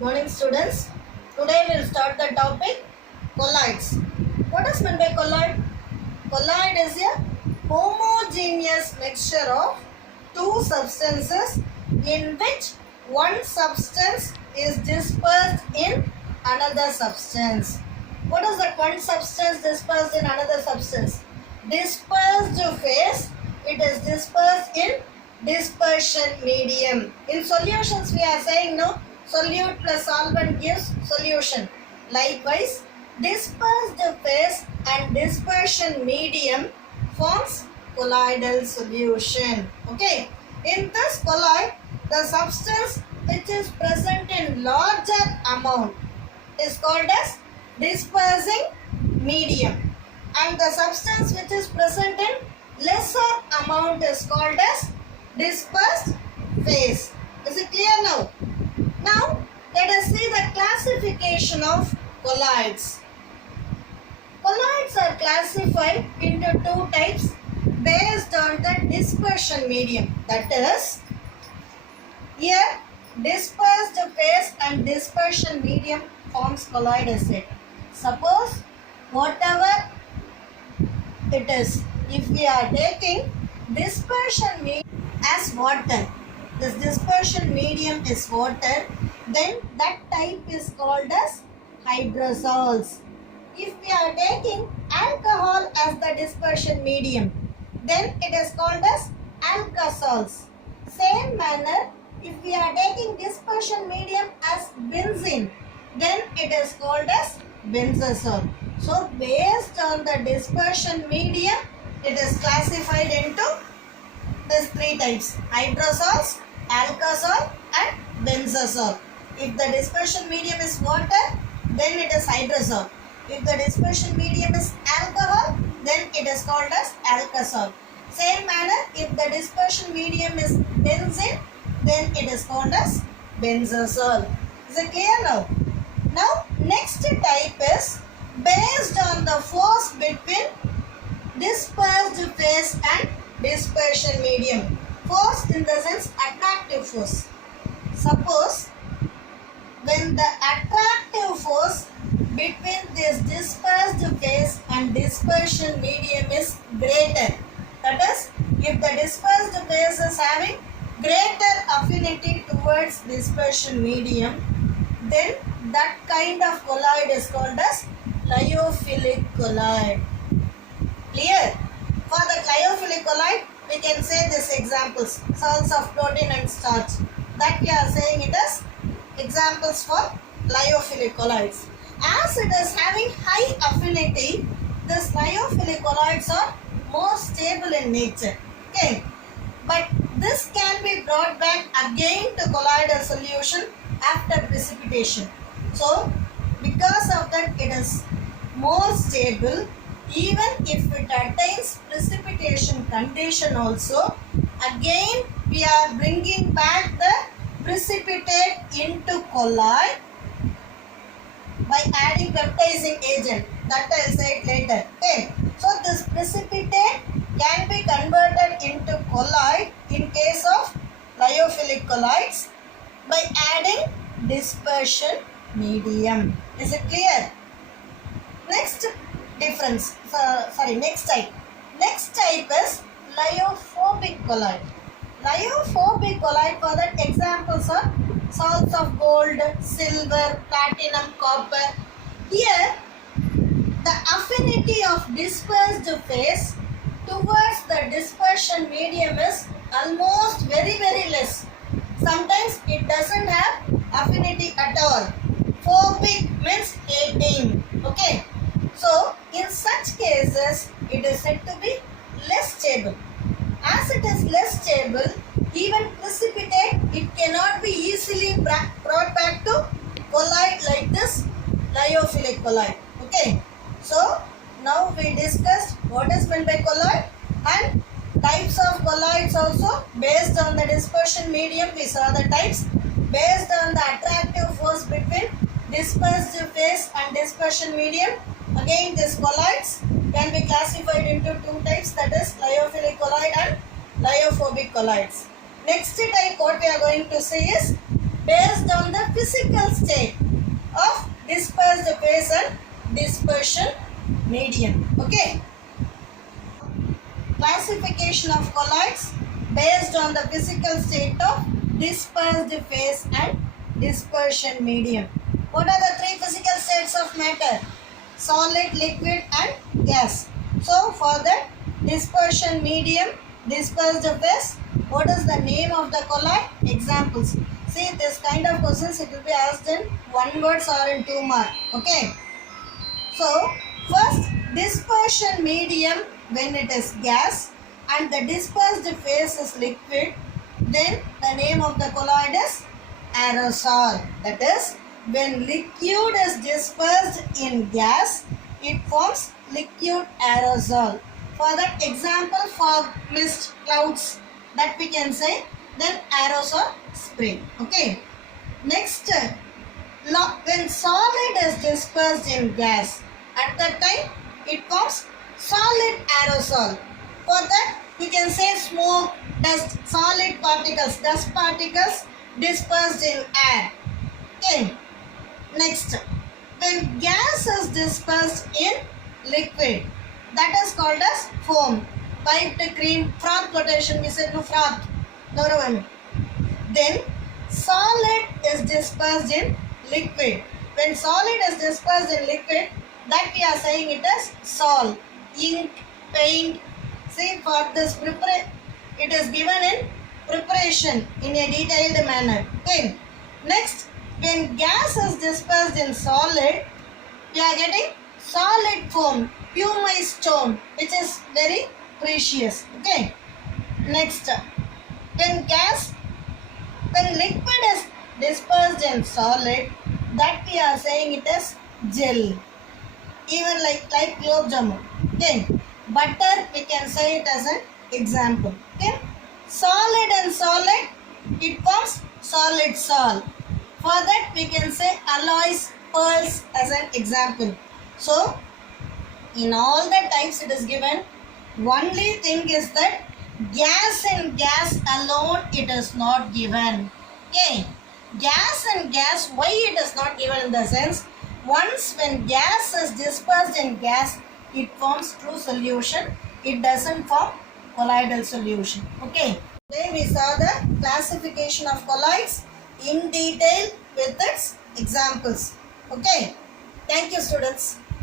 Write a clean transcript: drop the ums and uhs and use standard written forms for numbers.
Morning students. Today we will start the topic colloids. What is meant by colloid? Colloid is a homogeneous mixture of two substances in which one substance is dispersed in another substance. What is that one substance dispersed in another substance? Dispersed phase, it is dispersed in dispersion medium. In solutions we are saying no, solute plus solvent gives solution. Likewise, dispersed phase and dispersion medium forms colloidal solution. Okay. In this colloid, the substance which is present in larger amount is called as dispersing medium, and the substance which is present in lesser amount is called as dispersed phase. Is it clear now? Now, let us see the classification of colloids. Colloids are classified into two types based on the dispersion medium. That is, here dispersed phase and dispersion medium forms colloid acid. Suppose whatever it is, if we are taking dispersion medium as water, this dispersion medium is water, then that type is called as hydrosols. If we are taking alcohol as the dispersion medium, then it is called as alkosols. Same manner, if we are taking dispersion medium as benzene, then it is called as benzosol. So based on the dispersion medium, it is classified into these three types: hydrosols, alkosol and benzosol. If the dispersion medium is water, then it is hydrosol. If the dispersion medium is alcohol, then it is called as alkosol. Same manner, if the dispersion medium is benzene, then it is called as benzosol. Is it clear now? Now, next type is based on the force between dispersed phase and dispersion medium. Force in the sense attractive force. Suppose when the attractive force between this dispersed phase and dispersion medium is greater, that is, if the dispersed phase is having greater affinity towards dispersion medium, then that kind of colloid is called as lyophilic colloid. Clear? For the lyophilic colloid, we can say these examples: salts of protein and starch. That we are saying it as examples for lyophilic colloids. As it is having high affinity, these lyophilic colloids are more stable in nature. Okay, but this can be brought back again to colloidal solution after precipitation. So, because of that, it is more stable. Even if it attains precipitation condition also, again we are bringing back the precipitate into colloid by adding baptizing agent. That I will say it later. Okay. So this precipitate can be converted into colloid in case of lyophilic colloids by adding dispersion medium. Is it clear? Next difference, next type. Next type is lyophobic colloid. Lyophobic colloid, for that examples are salts of gold, silver, platinum, copper. Here, the affinity of dispersed phase towards the dispersion medium is almost very less. Sometimes it doesn't have affinity at all. Phobic means 18. Okay. So, in such cases, it is said to be less stable. As it is less stable, even precipitate, it cannot be easily brought back to colloid like this lyophilic colloid. Okay. So, now we discussed what is meant by colloid and types of colloids also. Based on the dispersion medium, we saw the types. Based on the attractive force between dispersed phase and dispersion medium, again these colloids can be classified into two types, that is lyophilic colloid and lyophobic colloids. Next type what we are going to see is based on the physical state of dispersed phase and dispersion medium. Okay. Classification of colloids based on the physical state of dispersed phase and dispersion medium. What are the three physical states of matter? Solid, liquid and gas. So for the dispersion medium, dispersed phase, what is the name of the colloid? Examples. See, this kind of questions, it will be asked in 1 words or in 2 mark. Okay. So first, dispersion medium when it is gas and the dispersed phase is liquid, then the name of the colloid is aerosol. That is, when liquid is dispersed in gas, it forms liquid aerosol. For that example, fog, mist, clouds, that we can say, then aerosol spray. Okay. Next, when solid is dispersed in gas, at that time it forms solid aerosol. For that we can say smoke, dust, solid particles, dust particles dispersed in air. Okay. Next, when gas is dispersed in liquid, that is called as foam. Piped cream, froth flotation, we said no froth. No. Then solid is dispersed in liquid. When solid is dispersed in liquid, that we are saying it as sol. Ink, paint. See, for this it is given in preparation in a detailed manner. Okay. Next, when gas is dispersed in solid, we are getting solid foam, pumice stone, which is very precious. Okay. Next, when liquid is dispersed in solid, that we are saying it as gel. Even like XllAB jamun. Okay. Butter, we can say it as an example. Okay. Solid and solid, it forms solid sol. For that we can say alloys, pearls as an example. So in all the types it is given. Only thing is that gas and gas alone it is not given. Okay. Gas and gas, why it is not given in the sense, once when gas is dispersed in gas, it forms true solution. It doesn't form colloidal solution. Okay. Today we saw the classification of colloids in detail with its examples. Okay. Thank you, students.